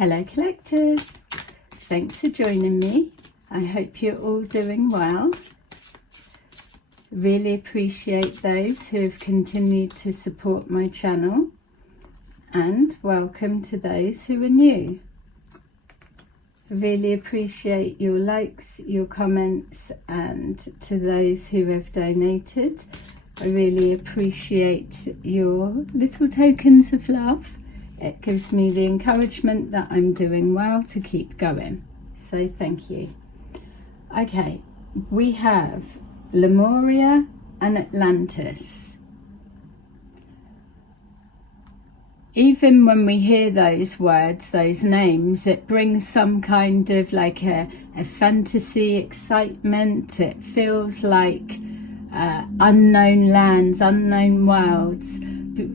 Hello collectors, thanks for joining me. I hope you're all doing well. Really appreciate those who have continued to support my channel, and welcome to those who are new. Really appreciate your likes, your comments, and to those who have donated, I really appreciate your little tokens of love. It gives me the encouragement that I'm doing well to keep going. So thank you. Okay, we have Lemuria and Atlantis. Even when we hear those words, those names, it brings some kind of like a fantasy, excitement. It feels like unknown lands, unknown worlds.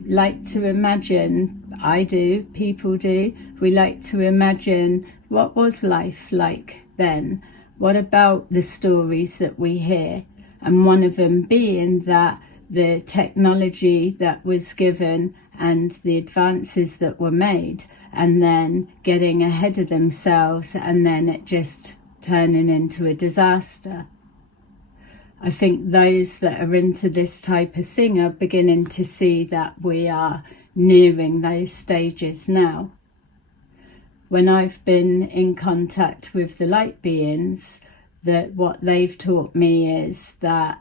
Like to imagine, I do, people do, we like to imagine what was life like then. What about the stories that we hear? And one of them being that the technology that was given and the advances that were made, and then getting ahead of themselves, and then it just turning into a disaster. I think those that are into this type of thing are beginning to see that we are nearing those stages now. When I've been in contact with the light beings, that what they've taught me is that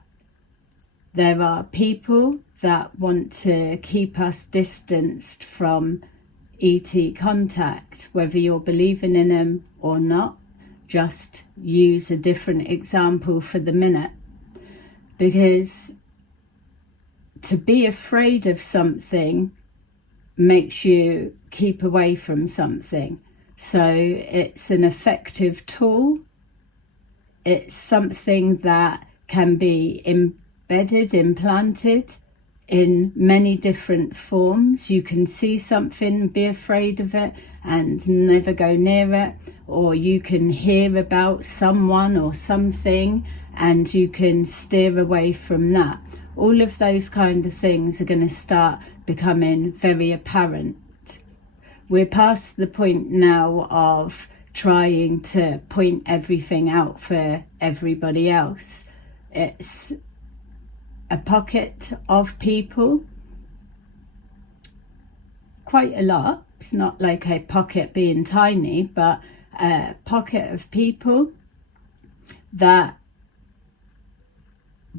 there are people that want to keep us distanced from ET contact, whether you're believing in them or not. Just use a different example for the minute, because to be afraid of something makes you keep away from something. So it's an effective tool. It's something that can be embedded, implanted in many different forms. You can see something, be afraid of it and never go near it, or you can hear about someone or something and you can steer away from that. All of those kind of things are going to start becoming very apparent. We're past the point now of trying to point everything out for everybody else. It's a pocket of people, quite a lot. It's not like a pocket being tiny, but a pocket of people that,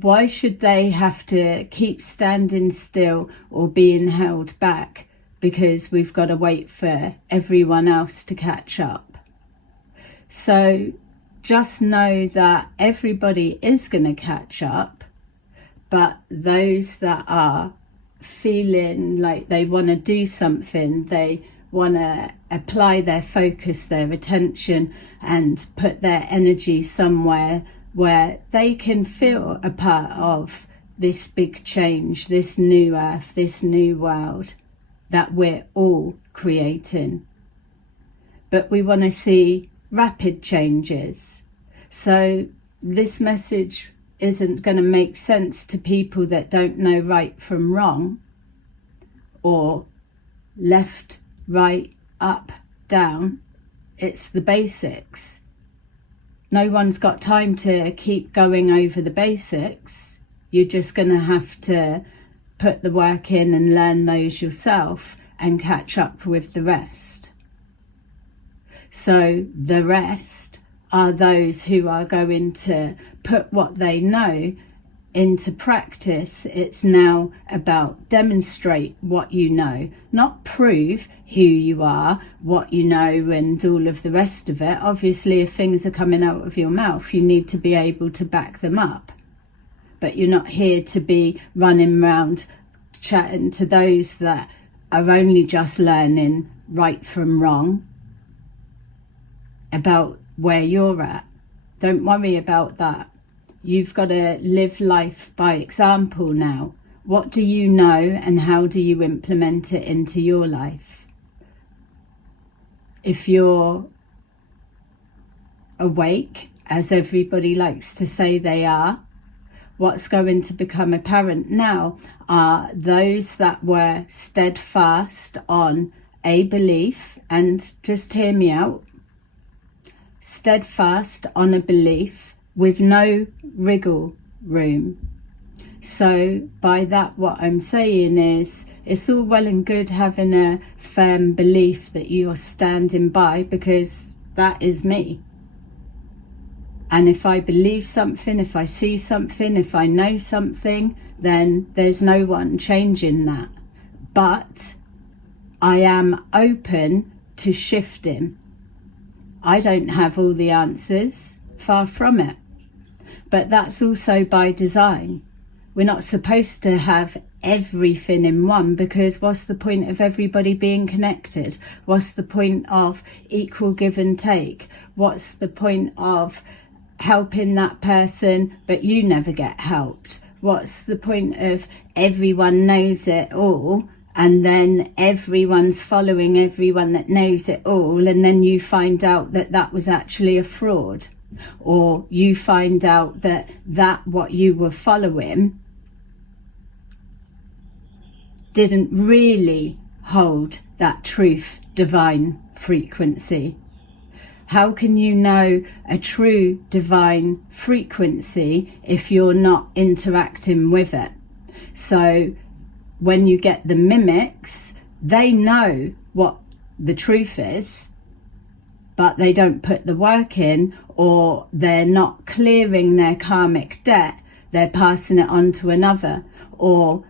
why should they have to keep standing still or being held back because we've got to wait for everyone else to catch up? So just know that everybody is going to catch up, but those that are feeling like they want to do something, they want to apply their focus, their attention, and put their energy somewhere where they can feel a part of this big change, this new earth, this new world that we're all creating. But we want to see rapid changes. So this message isn't going to make sense to people that don't know right from wrong, or left, right, up, down. It's the basics. No one's got time to keep going over the basics. You're just going to have to put the work in and learn those yourself and catch up with the rest. So the rest are those who are going to put what they know into practice. It's now about demonstrate what you know, not prove who you are, what you know, and all of the rest of it. Obviously, if things are coming out of your mouth, you need to be able to back them up. But you're not here to be running around chatting to those that are only just learning right from wrong about where you're at. Don't worry about that. You've got to live life by example now. What do you know and how do you implement it into your life? If you're awake, as everybody likes to say they are, what's going to become apparent now are those that were steadfast on a belief, and just hear me out, steadfast on a belief with no wriggle room. So by that, what I'm saying is, it's all well and good having a firm belief that you're standing by, because that is me. And if I believe something, if I see something, if I know something, then there's no one changing that. But I am open to shifting. I don't have all the answers, far from it. But that's also by design. We're not supposed to have everything in one, because what's the point of everybody being connected? What's the point of equal give and take? What's the point of helping that person but you never get helped? What's the point of everyone knows it all and then everyone's following everyone that knows it all, and then you find out that that was actually a fraud, or you find out that what you were following didn't really hold that truth divine frequency? How can you know a true divine frequency if you're not interacting with it? So when you get the mimics, they know what the truth is, but they don't put the work in, or they're not clearing their karmic debt. They're passing it on to another. Or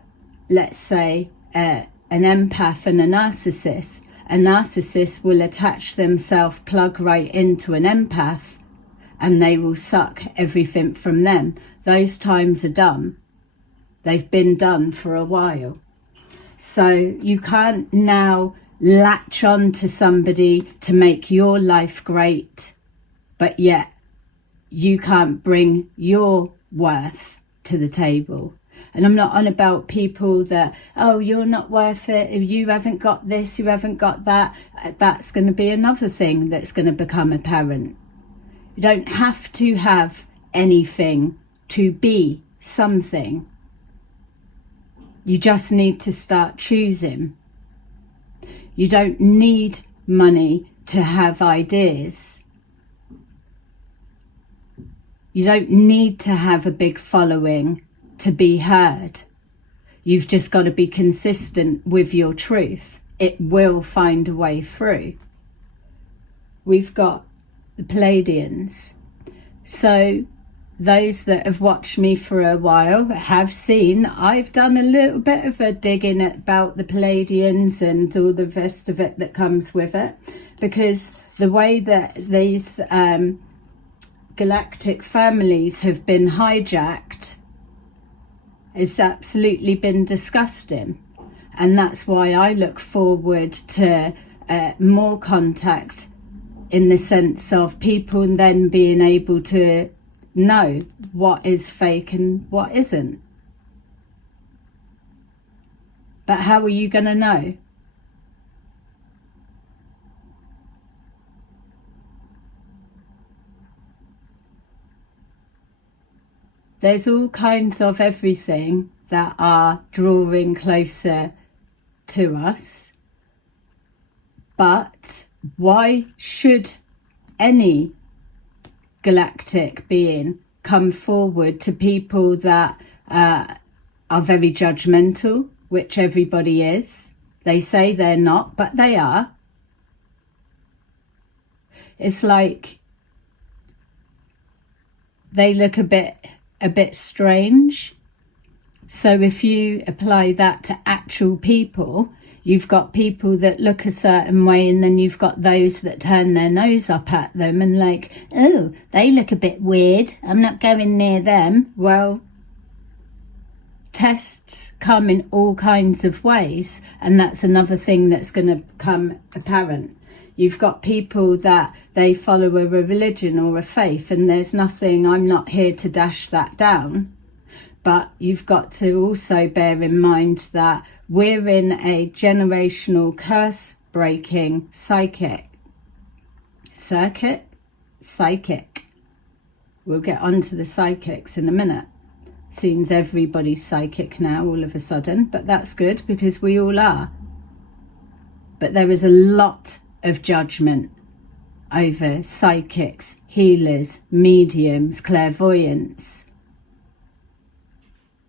let's say an empath and a narcissist. A narcissist will attach themselves, plug right into an empath, and they will suck everything from them. Those times are done. They've been done for a while. So you can't now latch on to somebody to make your life great, but yet you can't bring your worth to the table. And I'm not on about people that, oh, you're not worth it, if you haven't got this, you haven't got that. That's going to be another thing that's going to become apparent. You don't have to have anything to be something. You just need to start choosing. You don't need money to have ideas. You don't need to have a big following to be heard. You've just got to be consistent with your truth. It will find a way through. We've got the Pleiadians. So those that have watched me for a while have seen I've done a little bit of a digging about the Pleiadians and all the rest of it that comes with it, because the way that these galactic families have been hijacked has absolutely been disgusting. And that's why I look forward to more contact, in the sense of people then being able to know what is fake and what isn't. But how are you going to know? There's all kinds of everything that are drawing closer to us. But why should any galactic being come forward to people that are very judgmental, which everybody is? They say they're not, but they are. It's like they look a bit strange. So if you apply that to actual people, you've got people that look a certain way, and then you've got those that turn their nose up at them and like, oh, they look a bit weird, I'm not going near them. Well, tests come in all kinds of ways, and that's another thing that's going to become apparent. You've got people that they follow a religion or a faith, and there's nothing, I'm not here to dash that down. But you've got to also bear in mind that we're in a generational curse-breaking psychic. We'll get onto the psychics in a minute. Seems everybody's psychic now all of a sudden, but that's good because we all are. but there is a lot of judgment over psychics, healers, mediums, clairvoyants.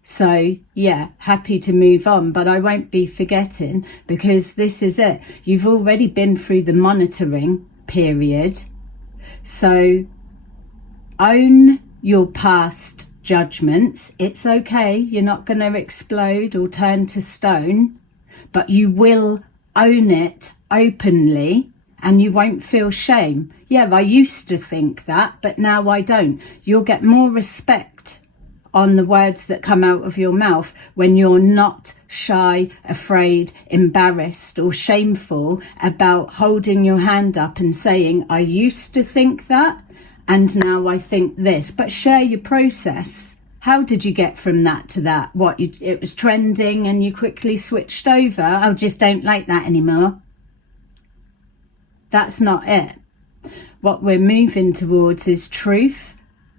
So yeah, happy to move on, but I won't be forgetting, because this is it. You've already been through the monitoring period. So own your past judgments. It's okay. You're not going to explode or turn to stone, but you will own it openly and you won't feel shame. Yeah, I used to think that, but now I don't. You'll get more respect on the words that come out of your mouth when you're not shy, afraid, embarrassed or shameful about holding your hand up and saying, I used to think that and now I think this. But share your process. How did you get from that to that? What, it was trending and you quickly switched over? I just don't like that anymore. That's not it. What we're moving towards is truth,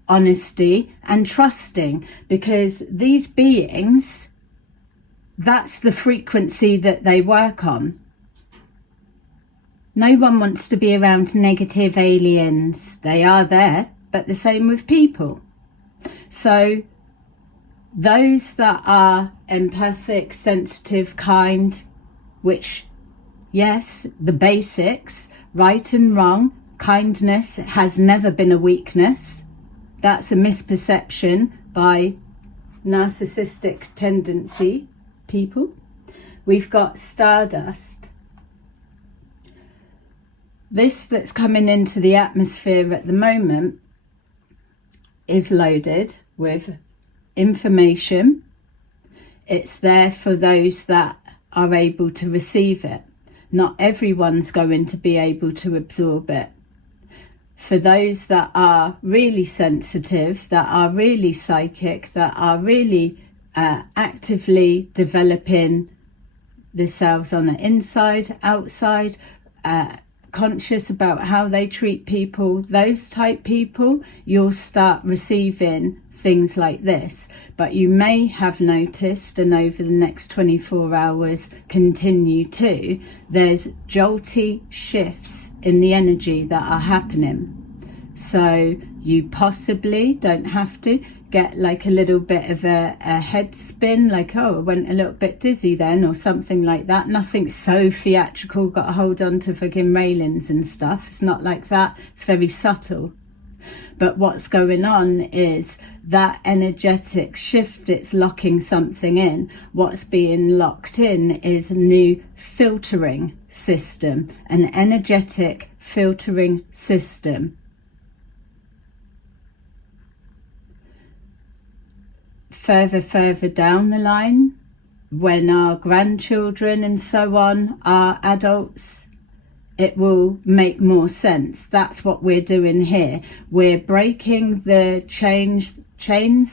honesty and trusting, because these beings, that's the frequency that they work on. No one wants to be around negative aliens. They are there, but the same with people. So those that are empathic, sensitive, kind, which, yes, the basics, right and wrong, kindness has never been a weakness. That's a misperception by narcissistic tendency people. We've got stardust. This that's coming into the atmosphere at the moment is loaded with information. It's there for those that are able to receive it. Not everyone's going to be able to absorb it. For those that are really sensitive, that are really psychic, that are really actively developing themselves on the inside, outside, conscious about how they treat people, those type people, you'll start receiving things like this. But you may have noticed, and over the next 24 hours continue to, there's jolty shifts in the energy that are happening. So you possibly don't have to get like a little bit of a head spin, like, oh, I went a little bit dizzy then, or something like that. Nothing so theatrical, got to hold on to fucking railings and stuff. It's not like that. It's very subtle. But what's going on is that energetic shift, it's locking something in. What's being locked in is a new filtering system, an energetic filtering system. Further down the line, when our grandchildren and so on are adults, it will make more sense. That's what we're doing here. We're breaking the chains,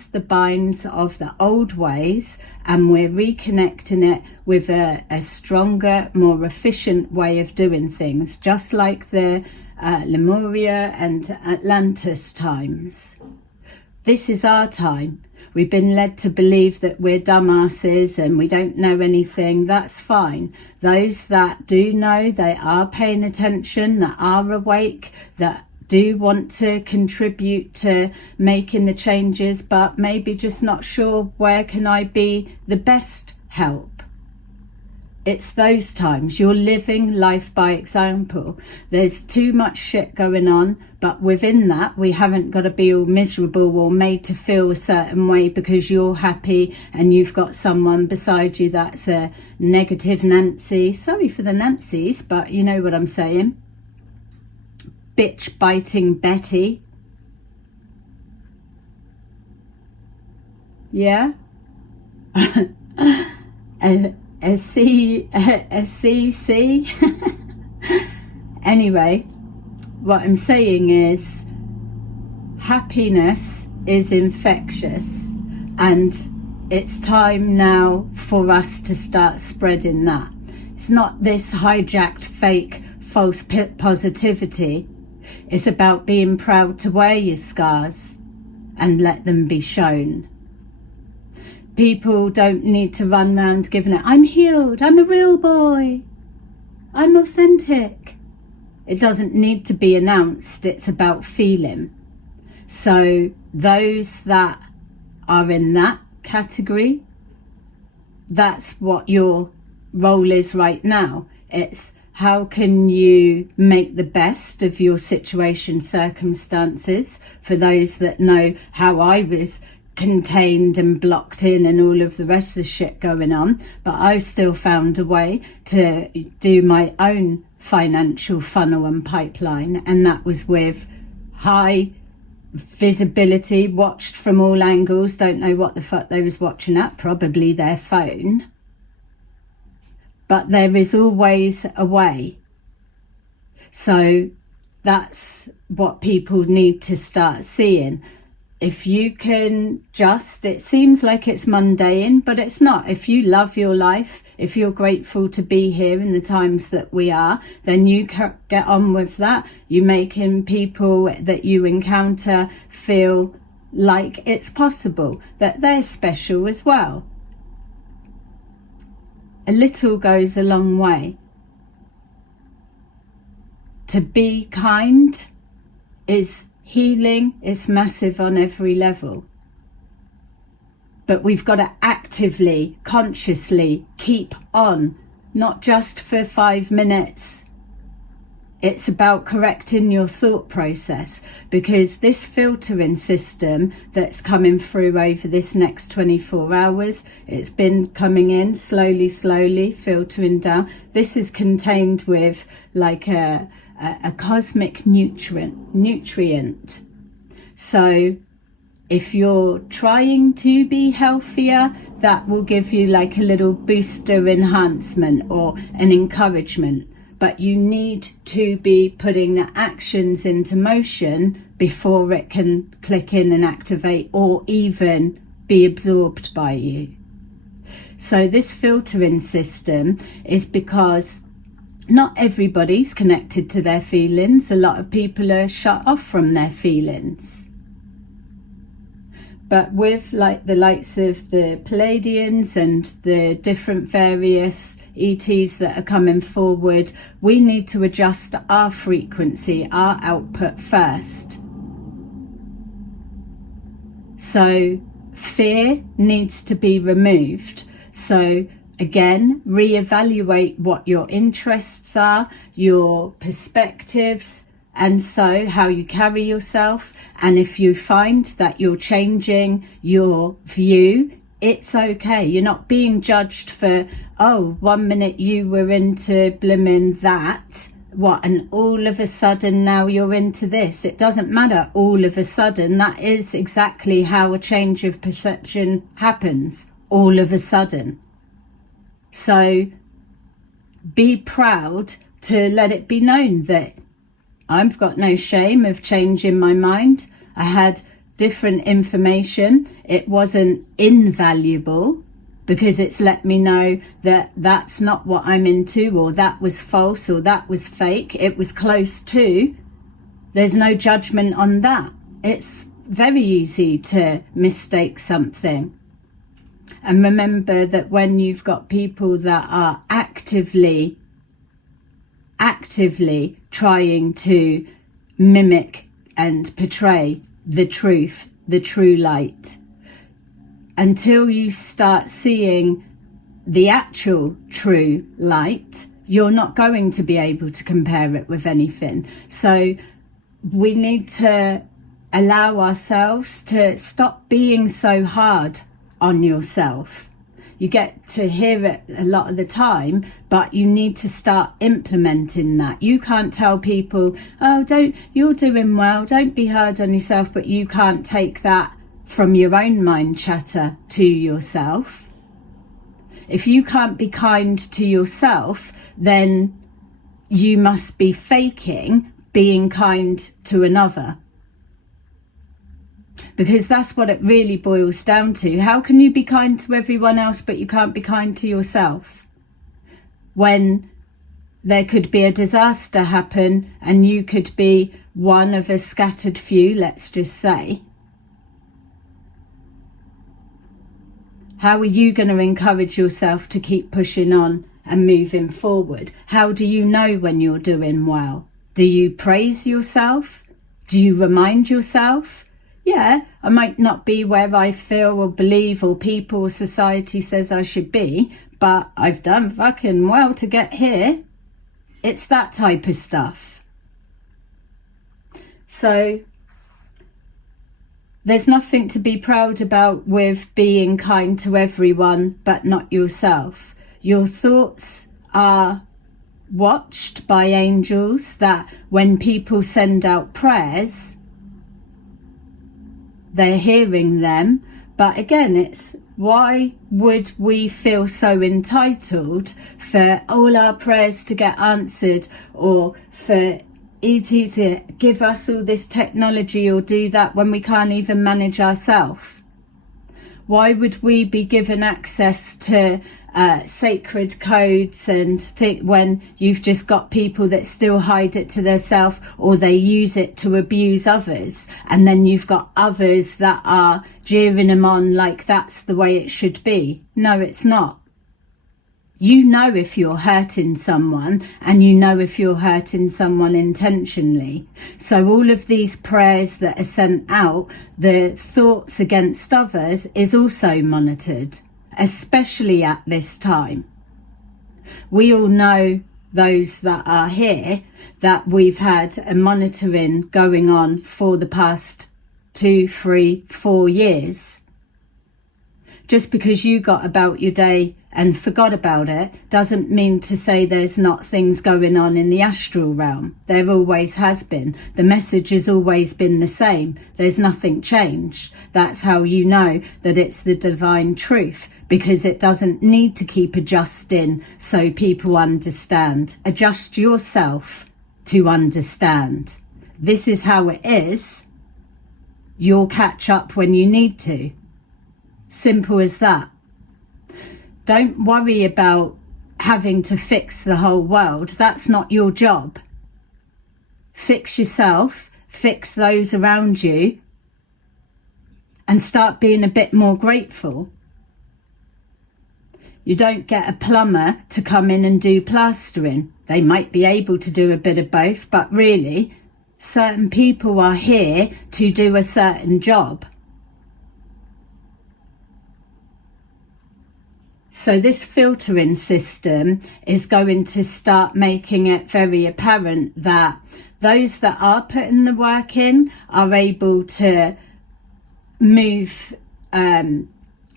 the binds of the old ways, and we're reconnecting it with a stronger, more efficient way of doing things, just like the Lemuria and Atlantis times. This is our time. We've been led to believe that we're dumbasses and we don't know anything. That's fine. Those that do know, they are paying attention, that are awake, that do want to contribute to making the changes, but maybe just not sure where can I be the best help. It's those times. You're living life by example. There's too much shit going on, but within that, we haven't got to be all miserable or made to feel a certain way because you're happy and you've got someone beside you that's a negative Nancy. Sorry for the Nancys, but you know what I'm saying. Bitch biting Betty. Yeah? A CC. Anyway, what I'm saying is happiness is infectious, and it's time now for us to start spreading that. It's not this hijacked fake false positivity. It's about being proud to wear your scars and let them be shown. People don't need to run around giving it, I'm healed, I'm a real boy. I'm authentic. It doesn't need to be announced. It's about feeling. So those that are in that category, that's what your role is right now. It's how can you make the best of your situation, circumstances. For those that know how I was contained and blocked in and all of the rest of the shit going on, but I still found a way to do my own financial funnel and pipeline, and that was with high visibility, watched from all angles, don't know what the fuck they was watching at, probably their phone, but there is always a way. So that's what people need to start seeing. If you can just, it seems like it's mundane, but it's not. If you love your life, if you're grateful to be here in the times that we are, then you get on with that. You're making people that you encounter feel like it's possible, that they're special as well. A little goes a long way. To be kind is healing, is massive on every level. But we've got to actively, consciously keep on, not just for 5 minutes. It's about correcting your thought process, because this filtering system that's coming through over this next 24 hours, it's been coming in slowly, filtering down. This is contained with like a cosmic nutrient. So if you're trying to be healthier, that will give you like a little booster enhancement or an encouragement. But you need to be putting the actions into motion before it can click in and activate or even be absorbed by you. So this filtering system is because not everybody's connected to their feelings. A lot of people are shut off from their feelings. But with like the likes of the Palladians and the different various ETs that are coming forward, we need to adjust our frequency, our output first. So fear needs to be removed. So again, reevaluate what your interests are, your perspectives, and so how you carry yourself. And if you find that you're changing your view, it's okay. You're not being judged for, oh, 1 minute you were into blimmin' that, what, and all of a sudden now you're into this. It doesn't matter all of a sudden. That is exactly how a change of perception happens, all of a sudden. So be proud to let it be known that I've got no shame of changing my mind. I had different information. It wasn't invaluable because it's let me know that that's not what I'm into, or that was false, or that was fake. It was close to. There's no judgment on that. It's very easy to mistake something. And remember that when you've got people that are actively trying to mimic and portray the truth, the true light, until you start seeing the actual true light, you're not going to be able to compare it with anything. So we need to allow ourselves to stop being so hard on yourself. You get to hear it a lot of the time, but you need to start implementing that. You can't tell people, oh, you're doing well, don't be hard on yourself, but you can't take that from your own mind chatter to yourself. If you can't be kind to yourself, then you must be faking being kind to another. Because that's what it really boils down to. How can you be kind to everyone else but you can't be kind to yourself? When there could be a disaster happen and you could be one of a scattered few, let's just say. How are you going to encourage yourself to keep pushing on and moving forward. How do you know when you're doing well? Do you praise yourself? Do you remind yourself? Yeah, I might not be where I feel or believe or people or society says I should be, but I've done fucking well to get here. It's that type of stuff. So there's nothing to be proud about with being kind to everyone but not yourself. Your thoughts are watched by angels, that when people send out prayers, they're hearing them. But again, it's why would we feel so entitled for all our prayers to get answered, or for ET to give us all this technology or do that, when we can't even manage ourselves? Why would we be given access to sacred codes and when you've just got people that still hide it to themselves, or they use it to abuse others, and then you've got others that are jeering them on like that's the way it should be? No, it's not. You know if you're hurting someone, and you know if you're hurting someone intentionally. So all of these prayers that are sent out, the thoughts against others, is also monitored, especially at this time. We all know, those that are here, that we've had a monitoring going on for the past 2, 3, 4 years. Just because you got about your day and forgot about it doesn't mean to say there's not things going on in the astral realm. There always has been. The message has always been the same. There's nothing changed. That's how you know that it's the divine truth, because it doesn't need to keep adjusting so people understand. Adjust yourself to understand. This is how it is. You'll catch up when you need to. Simple as that. Don't worry about having to fix the whole world. That's not your job. Fix yourself, fix those around you, and start being a bit more grateful. You don't get a plumber to come in and do plastering. They might be able to do a bit of both, but really, certain people are here to do a certain job. So this filtering system is going to start making it very apparent that those that are putting the work in are able to move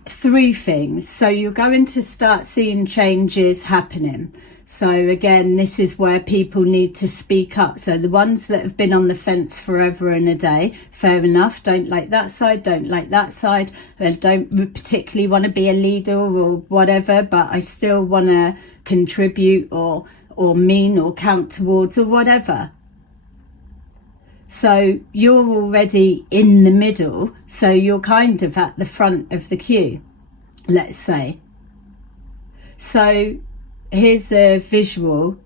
through things. So you're going to start seeing changes happening. So again, this is where people need to speak up. So the ones that have been on the fence forever and a day, fair enough, don't like that side, don't like that side, don't particularly want to be a leader or whatever, but I still want to contribute or mean or count towards or whatever. So you're already in the middle, so you're kind of at the front of the queue, let's say. So here's a visual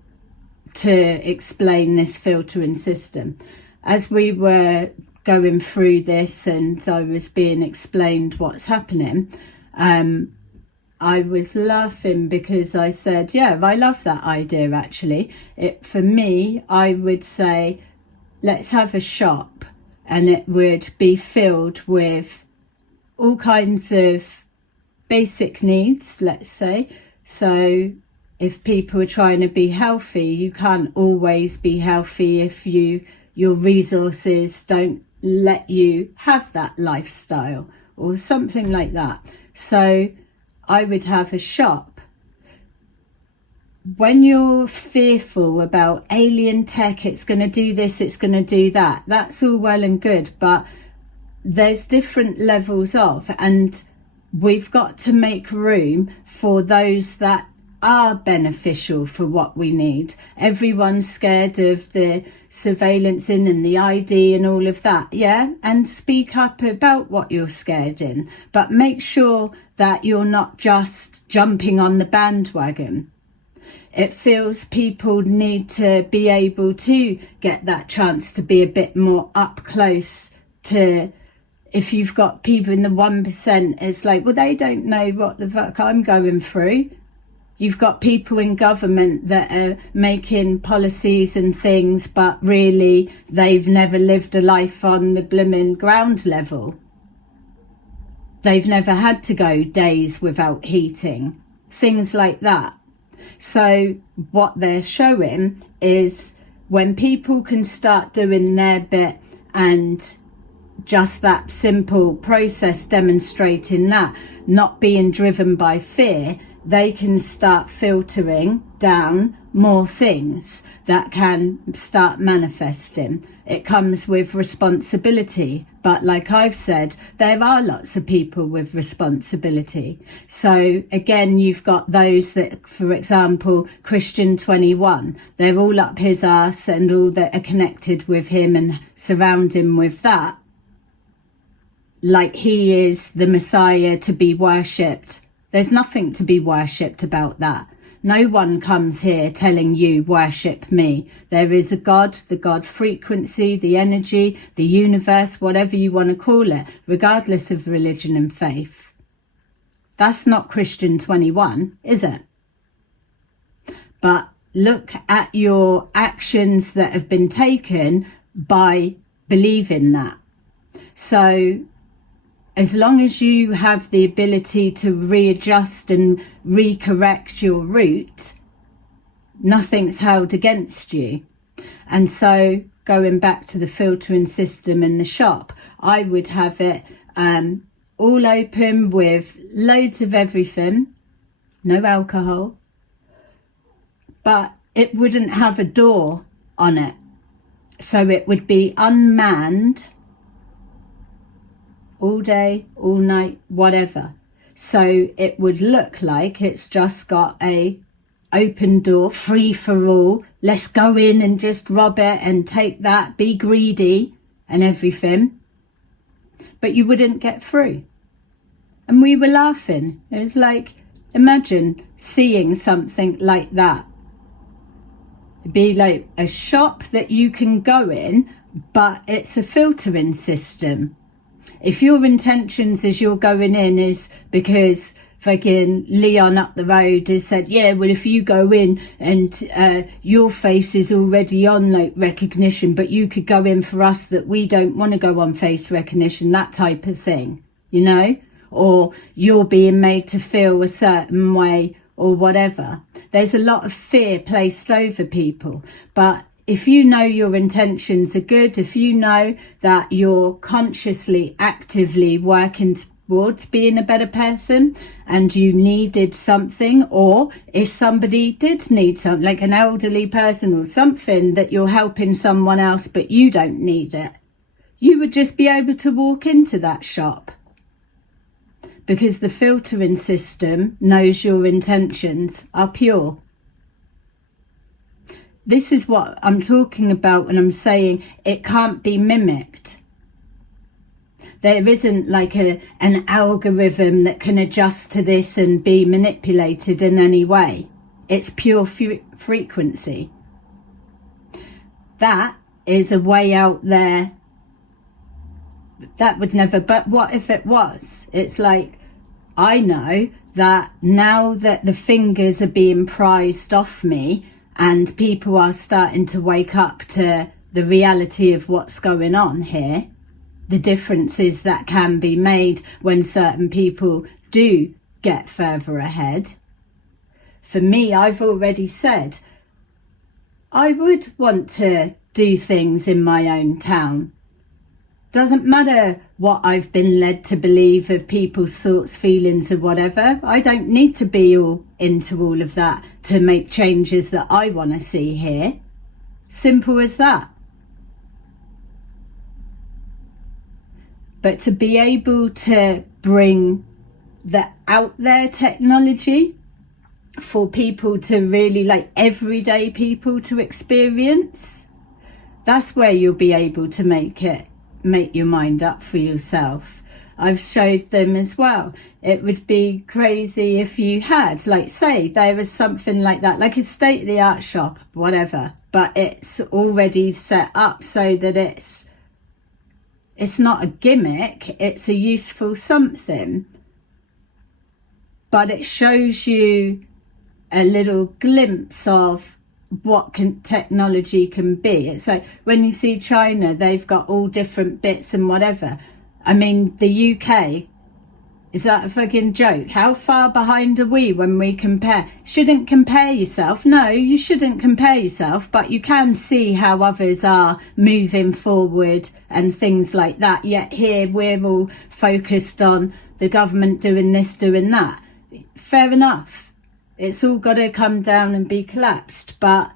to explain this filtering system. As we were going through this and I was being explained what's happening, I was laughing because I said, yeah, I love that idea actually. For me, I would say, let's have a shop, and it would be filled with all kinds of basic needs, let's say. So if people are trying to be healthy, you can't always be healthy if your resources don't let you have that lifestyle or something like that. So I would have a shop. When you're fearful about alien tech, it's going to do this, it's going to do that, that's all well and good, but there's different levels of, and we've got to make room for those that are beneficial for what we need. Everyone's scared of the surveillance in and the ID and all of that, yeah, and speak up about what you're scared in, but make sure that you're not just jumping on the bandwagon. It feels people need to be able to get that chance to be a bit more up close to, if you've got people in the 1%, it's like, well, they don't know what the fuck I'm going through. you've got people in government that are making policies and things, but really they've never lived a life on the blooming ground level. They've never had to go days without heating, things like that. So what they're showing is when people can start doing their bit, and just that simple process demonstrating that, not being driven by fear, they can start filtering down more things that can start manifesting. It comes with responsibility, but like I've said, there are lots of people with responsibility. So again, you've got those that, for example, Christian 21, they're all up his arse, and all that are connected with him and surround him with that, like he is the Messiah to be worshipped. There's nothing to be worshipped about that. No one comes here telling you, worship me. There is a God, the God frequency, the energy, the universe, whatever you want to call it, regardless of religion and faith. That's not Christian 21, is it? But look at your actions that have been taken by believing that. So as long as you have the ability to readjust and recorrect your route, nothing's held against you. And so going back to the filtering system in the shop, I would have it all open with loads of everything, no alcohol, but it wouldn't have a door on it. So it would be unmanned all day, all night, whatever. So it would look like it's just got a open door, free for all. Let's go in and just rob it and take that, be greedy and everything. But you wouldn't get through. And we were laughing. It was like, imagine seeing something like that. It'd be like a shop that you can go in, but it's a filtering system. If your intentions as you're going in is because fucking Leon up the road has said, yeah, well, if you go in and your face is already on like recognition, but you could go in for us that we don't want to go on face recognition, that type of thing, you know, or you're being made to feel a certain way or whatever. There's a lot of fear placed over people, but if you know your intentions are good, if you know that you're consciously, actively working towards being a better person and you needed something, or if somebody did need something, like an elderly person or something that you're helping someone else but you don't need it, you would just be able to walk into that shop because the filtering system knows your intentions are pure. This is what I'm talking about when I'm saying it can't be mimicked. There isn't like an algorithm that can adjust to this and be manipulated in any way. It's pure frequency. That is a way out there. That would never, but what if it was? It's like, I know that now that the fingers are being prized off me, and people are starting to wake up to the reality of what's going on here, the differences that can be made when certain people do get further ahead. For me, I've already said, I would want to do things in my own town. Doesn't matter what I've been led to believe of people's thoughts, feelings or whatever. I don't need to be all into all of that to make changes that I want to see here. Simple as that. But to be able to bring the out there technology for people to really, like everyday people to experience, that's where you'll be able to make your mind up for yourself. I've showed them as well. It would be crazy if you had, like, say there was something like that, like a state-of-the-art shop, whatever, but it's already set up so that it's not a gimmick, it's a useful something, but it shows you a little glimpse of what technology can be. It's like when you see China, they've got all different bits and whatever. I mean, the UK, is that a fucking joke? How far behind are we when we compare? Shouldn't compare yourself. No, you shouldn't compare yourself, but you can see how others are moving forward and things like that. Yet here we're all focused on the government doing this, doing that. Fair enough. It's all got to come down and be collapsed. But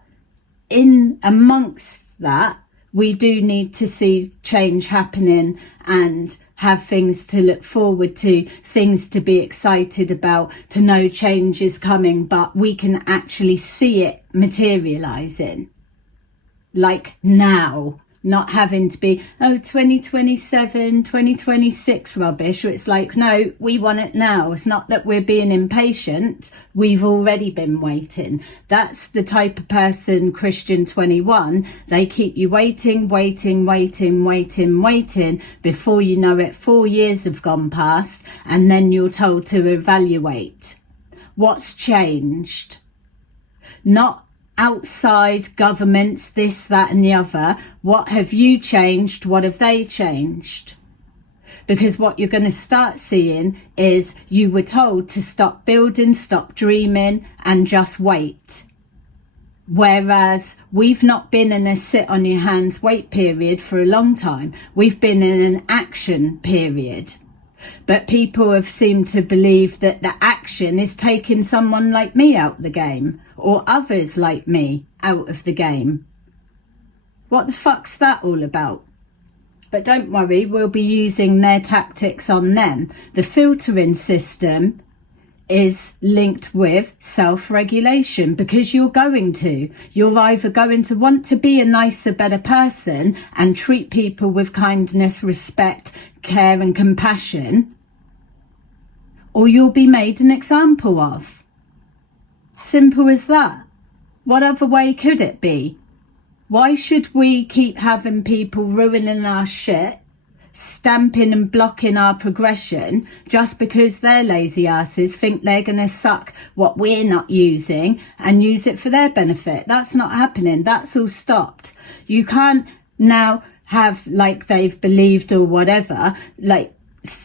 in amongst that, we do need to see change happening and have things to look forward to, things to be excited about, to know change is coming, but we can actually see it materializing. Like now, not having to be, 2027, 2026 rubbish. It's like, no, we want it now. It's not that we're being impatient. We've already been waiting. That's the type of person, Christian 21. They keep you waiting before you know it. 4 years have gone past, and then you're told to evaluate. What's changed? Not outside governments, this, that and the other. What have you changed? What have they changed? Because what you're going to start seeing is you were told to stop building, stop dreaming and just wait. Whereas we've not been in a sit on your hands wait period for a long time. We've been in an action period. But people have seemed to believe that the action is taking someone like me out the game, or others like me out of the game. What the fuck's that all about? But don't worry, we'll be using their tactics on them. The filtering system is linked with self-regulation, because you're either going to want to be a nicer, better person and treat people with kindness, respect, care and compassion, or you'll be made an example of. Simple as that. What other way could it be? Why should we keep having people ruining our shit, stamping and blocking our progression, just because their lazy asses think they're going to suck what we're not using and use it for their benefit? That's not happening. That's all stopped. You can't now have, like they've believed or whatever, like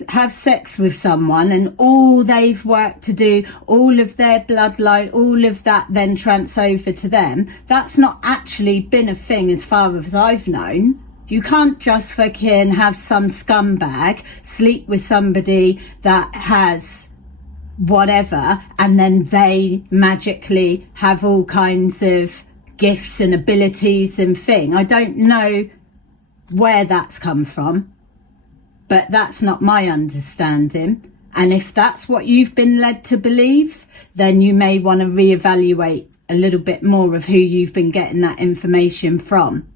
have sex with someone and all they've worked to do, all of their bloodline, all of that then transfer over to them. That's not actually been a thing as far as I've known. You can't just fucking have some scumbag sleep with somebody that has whatever and then they magically have all kinds of gifts and abilities and thing. I don't know where that's come from, but that's not my understanding. And if that's what you've been led to believe, then you may want to reevaluate a little bit more of who you've been getting that information from.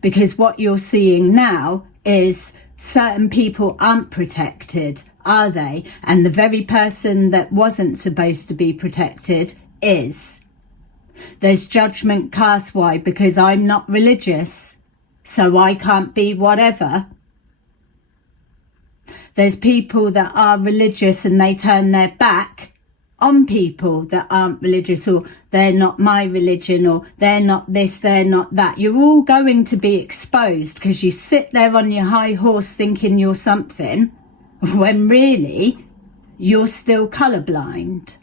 Because what you're seeing now is certain people aren't protected, are they? And the very person that wasn't supposed to be protected is. There's judgment cast. Why? Because I'm not religious, so I can't be whatever. There's people that are religious and they turn their back on people that aren't religious, or they're not my religion, or they're not this, they're not that. You're all going to be exposed because you sit there on your high horse thinking you're something when really you're still colourblind,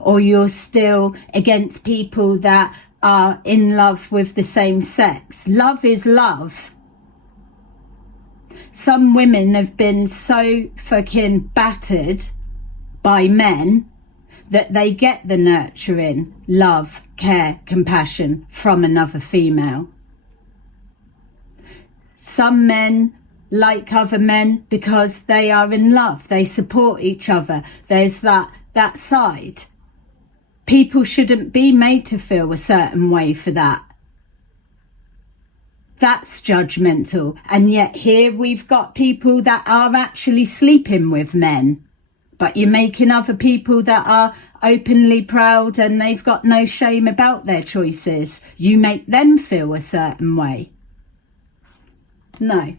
or you're still against people that are in love with the same sex. Love is love. Some women have been so fucking battered by men that they get the nurturing, love, care, compassion from another female. Some men like other men because they are in love. They support each other. There's that side. People shouldn't be made to feel a certain way for that. That's judgmental. And yet here we've got people that are actually sleeping with men. But you're making other people that are openly proud and they've got no shame about their choices. You make them feel a certain way. No.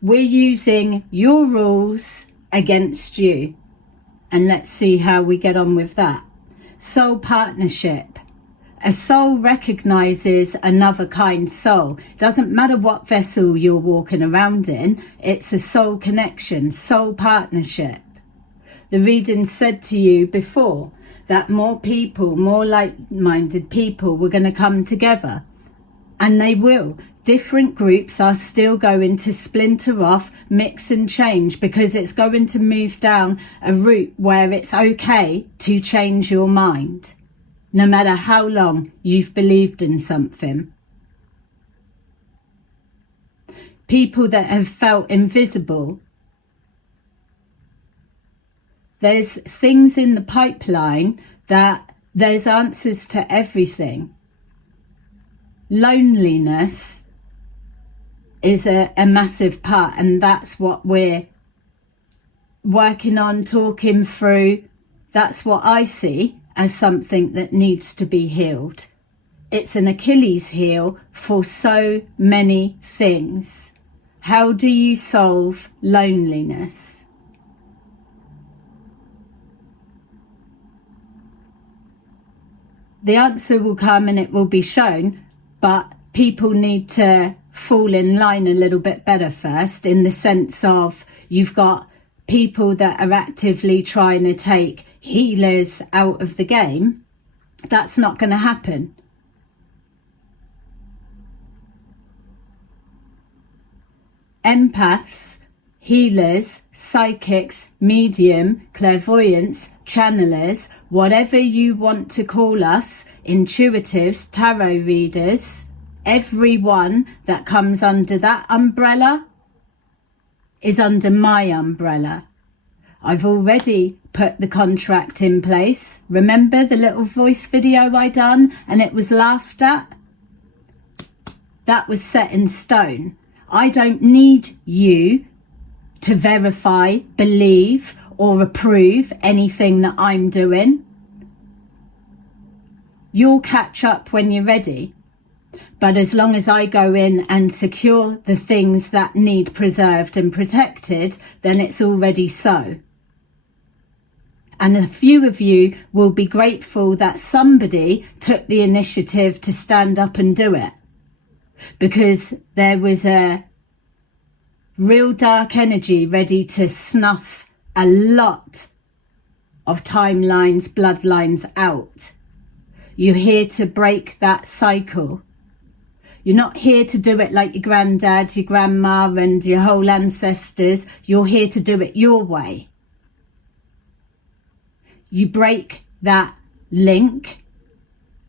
We're using your rules against you. and let's see how we get on with that. Soul partnership. A soul recognizes another kind soul. Doesn't matter what vessel you're walking around in, it's a soul connection, soul partnership. The reading said to you before that more people, more like-minded people were going to come together. And they will. Different groups are still going to splinter off, mix and change, because it's going to move down a route where it's okay to change your mind, no matter how long you've believed in something. People that have felt invisible. There's things in the pipeline that there's answers to everything. Loneliness is a massive part, and that's what we're working on, talking through. That's what I see as something that needs to be healed. It's an Achilles heel for so many things. How do you solve loneliness? The answer will come and it will be shown, but people need to fall in line a little bit better first, in the sense of you've got people that are actively trying to take healers out of the game. That's not going to happen. Empaths, healers, psychics, medium, clairvoyants, channelers, whatever you want to call us, intuitives, tarot readers, everyone that comes under that umbrella is under my umbrella. I've already put the contract in place. Remember the little voice video I done and it was laughed at? That was set in stone. I don't need you to verify, believe or approve anything that I'm doing. You'll catch up when you're ready. But as long as I go in and secure the things that need preserved and protected, then it's already so. And a few of you will be grateful that somebody took the initiative to stand up and do it. Because there was a real dark energy ready to snuff a lot of timelines, bloodlines out. You're here to break that cycle. You're not here to do it like your granddad, your grandma and your whole ancestors. You're here to do it your way. You break that link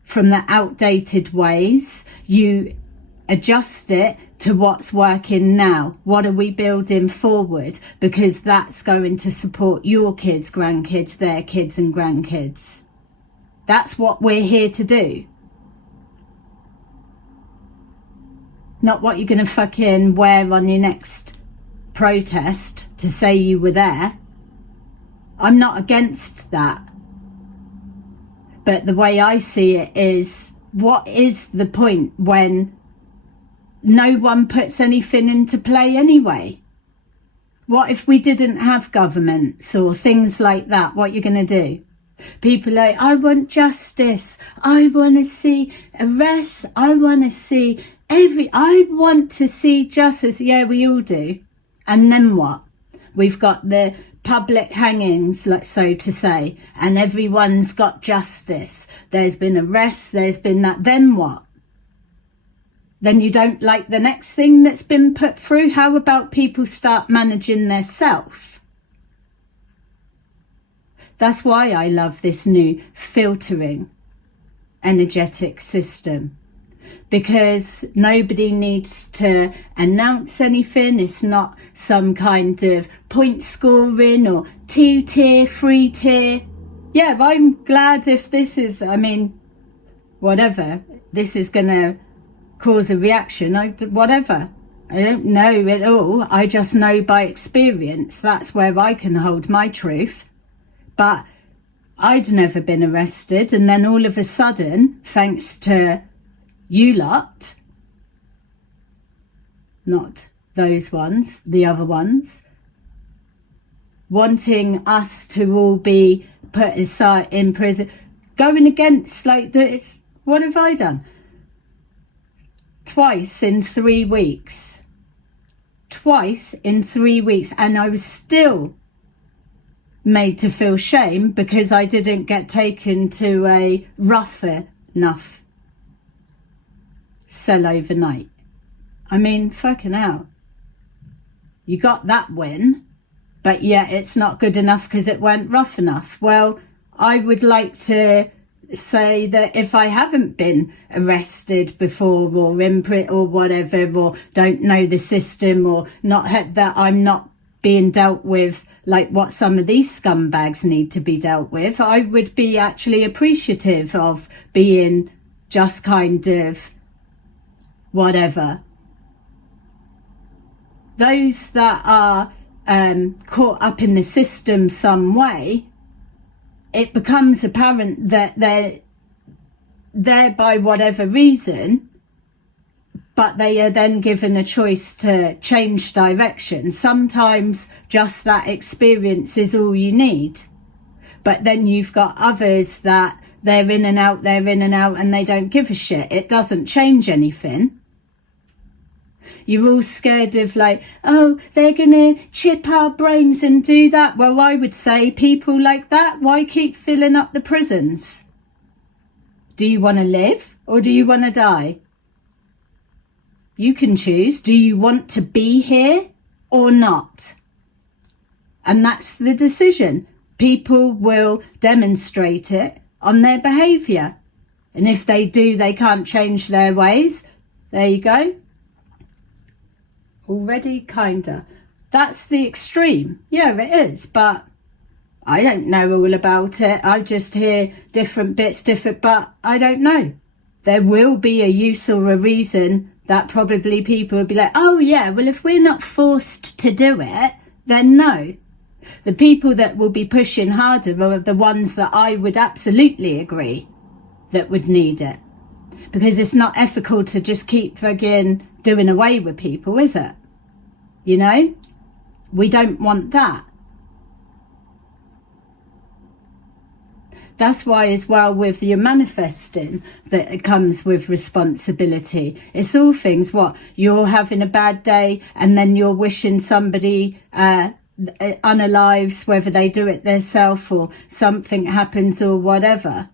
from the outdated ways. You adjust it to what's working now. What are we building forward? Because that's going to support your kids, grandkids, their kids and grandkids. That's what we're here to do. Not what you're going to fucking wear on your next protest to say you were there. I'm not against that. But the way I see it is, what is the point when no one puts anything into play anyway? What if we didn't have governments or things like that? What you're going to do? People are like, I want justice. I want to see arrests. I want to see I want to see justice. Yeah, we all do. And then what? We've got the public hangings, so to say, and everyone's got justice. There's been arrests, there's been that. Then what? Then you don't like the next thing that's been put through? How about people start managing their self? That's why I love this new filtering energetic system. Because nobody needs to announce anything. It's not some kind of point scoring or 2-tier, 3-tier. Yeah, I'm glad if this is, whatever, this is going to cause a reaction, whatever. I don't know it all. I just know by experience. That's where I can hold my truth. But I'd never been arrested. And then all of a sudden, thanks to you lot, not those ones, the other ones, wanting us to all be put aside in prison, going against like this. What have I done? Twice in 3 weeks. Twice in 3 weeks, and I was still made to feel shame because I didn't get taken to a rough enough cell overnight. I mean, fucking hell. You got that win, but yet it's not good enough because it weren't rough enough. Well, I would like to say that if I haven't been arrested before, or in prison or whatever, or don't know the system, or not had that, I'm not being dealt with like what some of these scumbags need to be dealt with, I would be actually appreciative of being just kind of whatever. Those that are caught up in the system some way, it becomes apparent that they're there by whatever reason, but they are then given a choice to change direction. Sometimes just that experience is all you need. But then you've got others that they're in and out, and they don't give a shit. It doesn't change anything. You're all scared of like, oh, they're going to chip our brains and do that. Well, I would say people like that, why keep filling up the prisons? Do you want to live or do you want to die? You can choose. Do you want to be here or not? And that's the decision. People will demonstrate it on their behaviour. And if they do, they can't change their ways. There you go. Already kinda. That's the extreme. Yeah, it is. But I don't know all about it. I just hear different bits, but I don't know. There will be a use or a reason that probably people will be like, oh yeah, well if we're not forced to do it, then no. The people that will be pushing harder are the ones that I would absolutely agree that would need it. Because it's not ethical to just keep again doing away with people, is it? You know? We don't want that. That's why as well with your manifesting that it comes with responsibility. It's all things, what, you're having a bad day and then you're wishing somebody unalives, whether they do it themselves or something happens or whatever.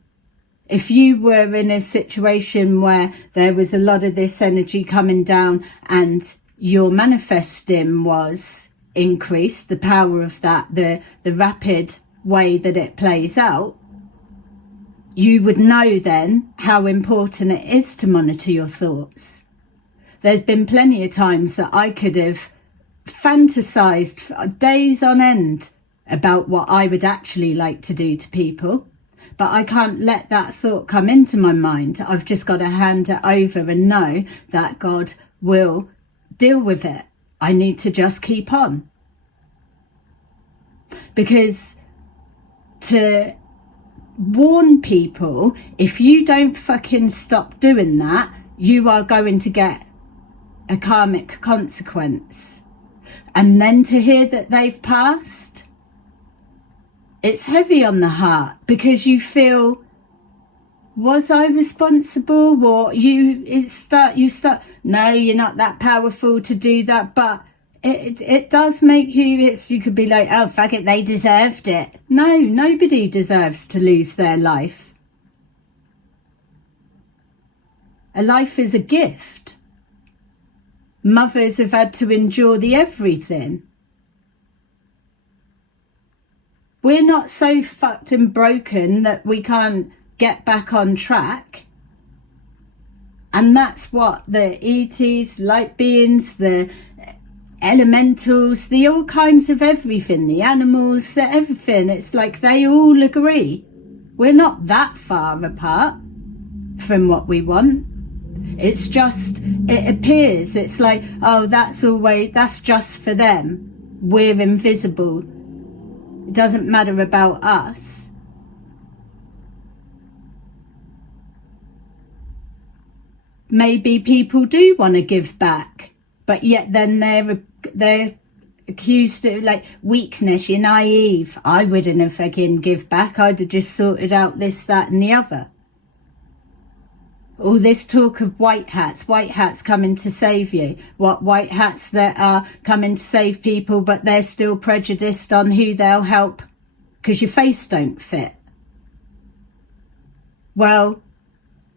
If you were in a situation where there was a lot of this energy coming down and your manifesting was increased, the power of that, the rapid way that it plays out, you would know then how important it is to monitor your thoughts. There's been plenty of times that I could have fantasized for days on end about what I would actually like to do to people, but I can't let that thought come into my mind. I've just got to hand it over and know that God will deal with it. I need to just keep on. Because to warn people, if you don't fucking stop doing that, you are going to get a karmic consequence. And then to hear that they've passed, it's heavy on the heart because you feel, was I responsible? Or you start, no, you're not that powerful to do that, but it does make you, you could be like, oh, fuck it, they deserved it. No, nobody deserves to lose their life. A life is a gift. Mothers have had to endure the everything. We're not so fucked and broken that we can't get back on track. And that's what the ETs, light beings, the elementals, the all kinds of everything, the animals, the everything, it's like they all agree. We're not that far apart from what we want. It's just, it appears, it's like, oh, that's just for them. We're invisible. It doesn't matter about us. Maybe people do want to give back, but yet then they're accused of like weakness, you're naive. I wouldn't have fucking give back. I'd have just sorted out this, that and the other. All this talk of white hats coming to save you. What white hats that are coming to save people, but they're still prejudiced on who they'll help because your face don't fit. Well,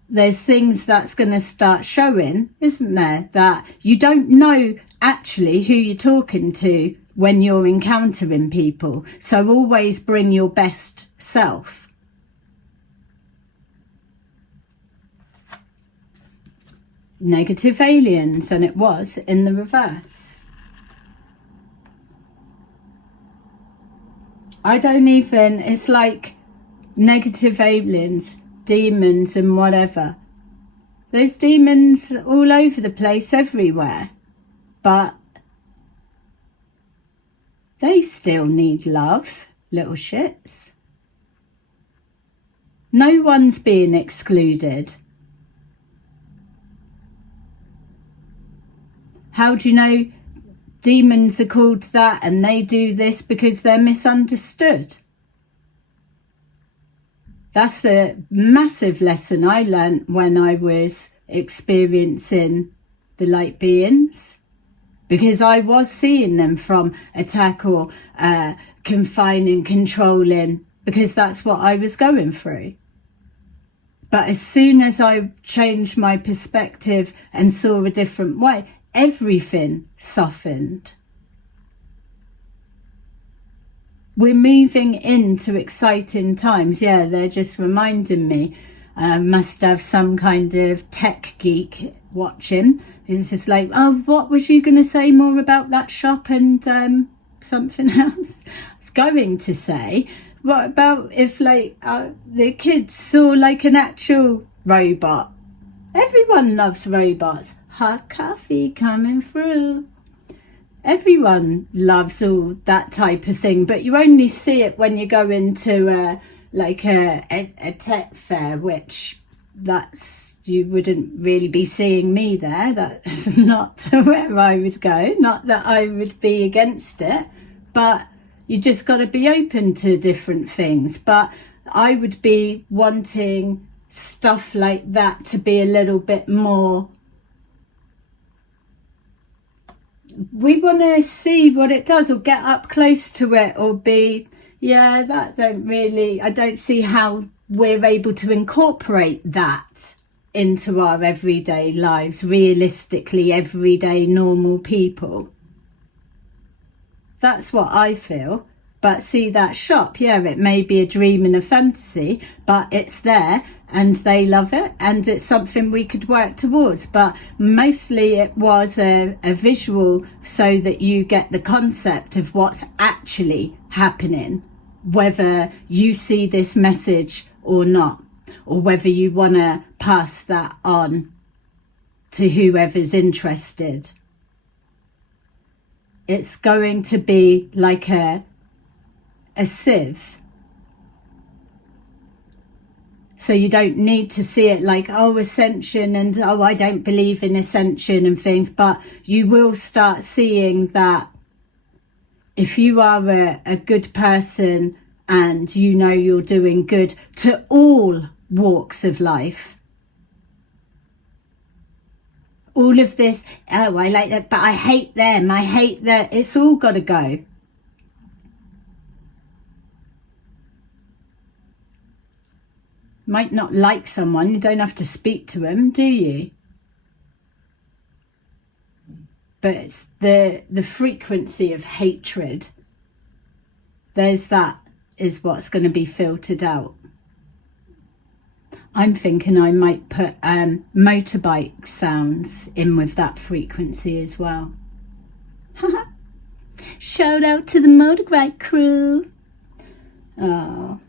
there's things that's going to start showing, isn't there, that you don't know actually who you're talking to when you're encountering people. So always bring your best self. Negative aliens, and it was in the reverse. I don't even, it's like negative aliens, demons and whatever. There's demons all over the place, everywhere, but they still need love, little shits. No one's being excluded. How do you know demons are called that and they do this? Because they're misunderstood. That's a massive lesson I learnt when I was experiencing the light beings. Because I was seeing them from attack or confining, controlling, because that's what I was going through. But as soon as I changed my perspective and saw a different way, everything softened. We're moving into exciting times. Yeah, they're just reminding me. Must have some kind of tech geek watching. It's just like, oh, what was you going to say more about that shop and something else? I was going to say, what about if like the kids saw like an actual robot? Everyone loves robots. Hot coffee coming through. Everyone loves all that type of thing, but you only see it when you go into like a tech fair, which you wouldn't really be seeing me there. That's not where I would go. Not that I would be against it, but you just got to be open to different things. But I would be wanting stuff like that to be a little bit more. We want to see what it does, or get up close to it, or be, yeah, I don't see how we're able to incorporate that into our everyday lives, realistically, everyday normal people. That's what I feel. But see, that shop, yeah, it may be a dream and a fantasy, but it's there and they love it and it's something we could work towards. But mostly it was a visual so that you get the concept of what's actually happening, whether you see this message or not, or whether you want to pass that on to whoever's interested. It's going to be like a sieve. So you don't need to see it like, oh, ascension and, oh, I don't believe in ascension and things, but you will start seeing that if you are a good person and you know you're doing good to all walks of life, all of this, oh, I like that, but I hate them, I hate that, it's all got to go. Might not like someone, you don't have to speak to them, do you? But it's the frequency of hatred. That is what's going to be filtered out. I'm thinking I might put motorbike sounds in with that frequency as well. Shout out to the motorbike crew. Oh.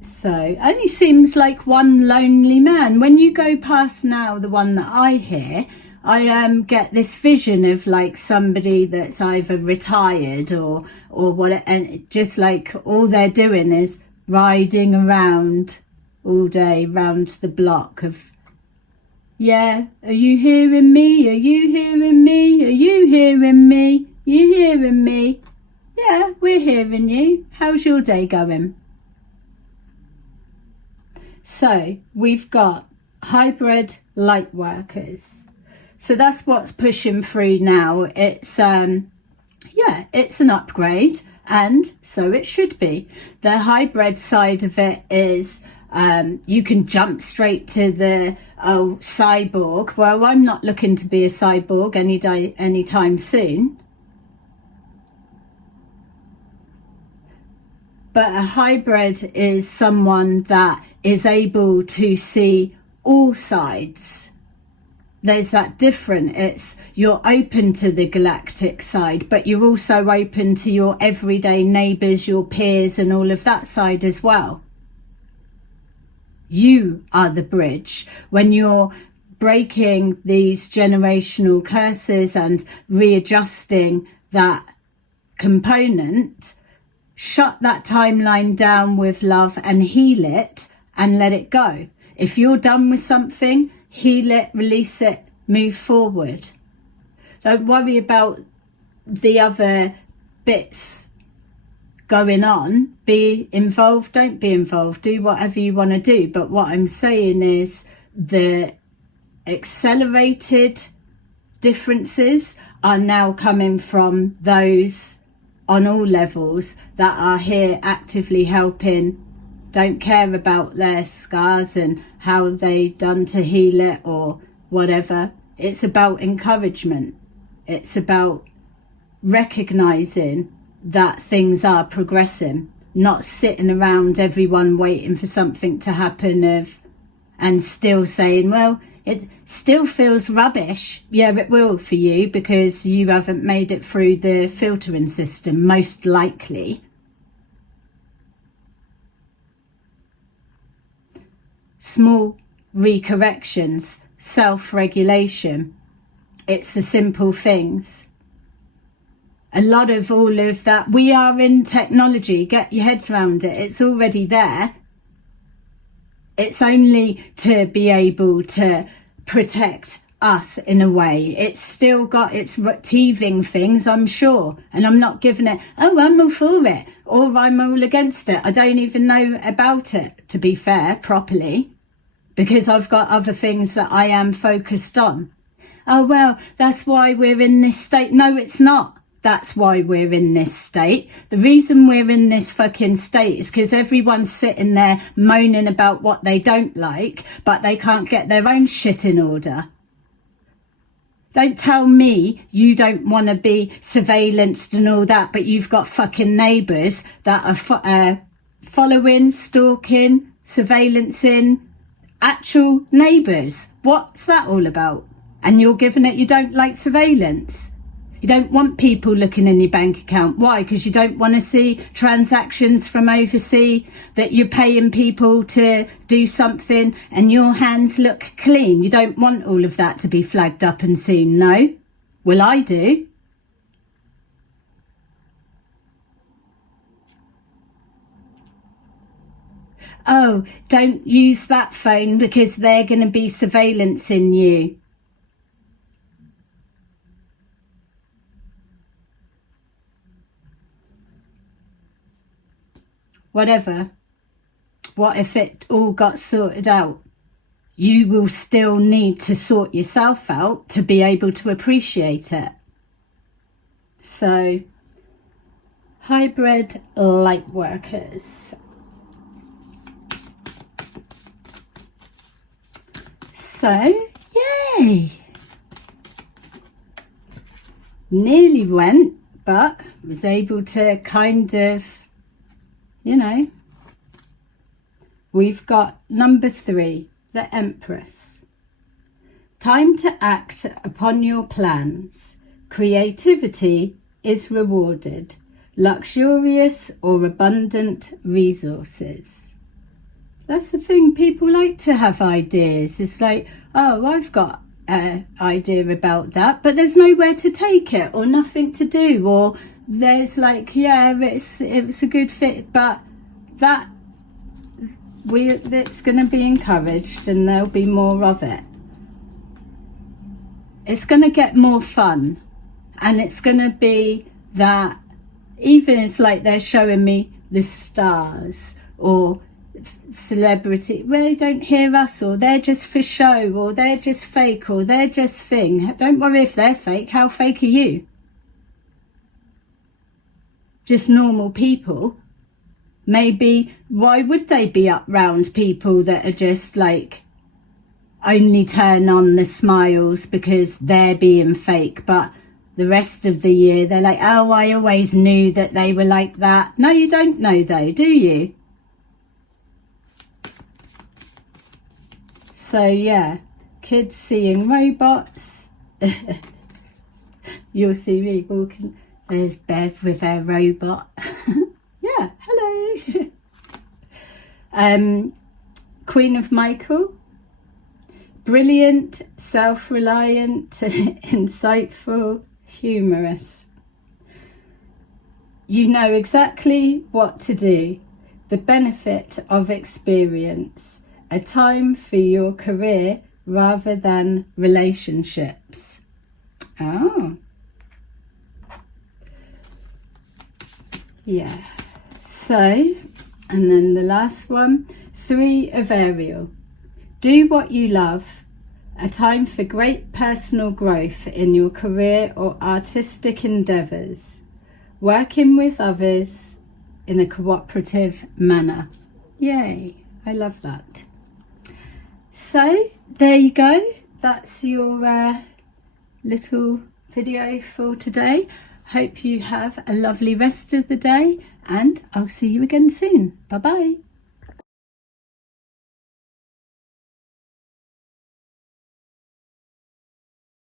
So, only seems like one lonely man. When you go past now, the one that I hear, I get this vision of like somebody that's either retired or what, and just like all they're doing is riding around all day round the block of, Yeah, are you hearing me? Are you hearing me? Are you hearing me? You hearing me? Yeah, we're hearing you. How's your day going? So we've got hybrid light workers. So that's what's pushing through now. It's yeah, it's an upgrade, and so it should be. The hybrid side of it is you can jump straight to the cyborg. Well, I'm not looking to be a cyborg anytime soon. But a hybrid is someone that is able to see all sides. There's that different. It's you're open to the galactic side, but you're also open to your everyday neighbours, your peers, and all of that side as well. You are the bridge. When you're breaking these generational curses and readjusting that component, shut that timeline down with love and heal it and let it go. If you're done with something, heal it, release it, move forward. Don't worry about the other bits going on. Be involved, don't be involved, do whatever you want to do. But what I'm saying is the accelerated differences are now coming from those on all levels that are here actively helping, don't care about their scars and how they done to heal it or whatever. It's about encouragement. It's about recognizing that things are progressing, not sitting around everyone waiting for something to happen and still saying, well, it still feels rubbish. Yeah, it will for you because you haven't made it through the filtering system, most likely. Small recorrections, self-regulation. It's the simple things. A lot of all of that, we are in technology, get your heads around it, it's already there. It's only to be able to protect us in a way. It's still got its teething things, I'm sure, and I'm not giving it, oh, I'm all for it, or I'm all against it. I don't even know about it, to be fair, properly, because I've got other things that I am focused on. Oh, well, that's why we're in this state. No, it's not. That's why we're in this state. The reason we're in this fucking state is because everyone's sitting there moaning about what they don't like, but they can't get their own shit in order. Don't tell me you don't want to be surveillanced and all that, but you've got fucking neighbours that are following, stalking, surveillancing actual neighbours. What's that all about? And you're giving it, you don't like surveillance. You don't want people looking in your bank account. Why? Because you don't want to see transactions from overseas, that you're paying people to do something and your hands look clean. You don't want all of that to be flagged up and seen. No? Well, I do. Oh, don't use that phone because they're going to be surveillancing you. Whatever. What if it all got sorted out? You will still need to sort yourself out to be able to appreciate it. So, hybrid light workers. So, yay! Nearly went, but was able to kind of, you know. We've got number 3, the Empress. Time to act upon your plans. Creativity is rewarded. Luxurious or abundant resources. That's the thing, people like to have ideas. It's like, oh, I've got an idea about that, but there's nowhere to take it or nothing to do, or there's like, yeah, it's a good fit, but it's going to be encouraged and there'll be more of it. it's going to get more fun, and it's going to be that even it's like they're showing me the stars or celebrity, well, they don't hear us, or they're just for show, or they're just fake, or they're just thing. Don't worry if they're fake. How fake are you? Just normal people. Maybe why would they be up round people that are just like only turn on the smiles because they're being fake, but the rest of the year they're like, oh, I always knew that they were like that. No, you don't know though, do you? So yeah, kids seeing robots. You'll see me walking. There's Bev with her robot. Yeah, hello. Queen of Michael. Brilliant, self-reliant, insightful, humorous. You know exactly what to do. The benefit of experience. A time for your career rather than relationships. Oh. Yeah. So, and then the last one, 3 of Ariel. Do what you love. A time for great personal growth in your career or artistic endeavours. Working with others in a cooperative manner. Yay, I love that. So, there you go. That's your little video for today. Hope you have a lovely rest of the day, and I'll see you again soon. Bye bye.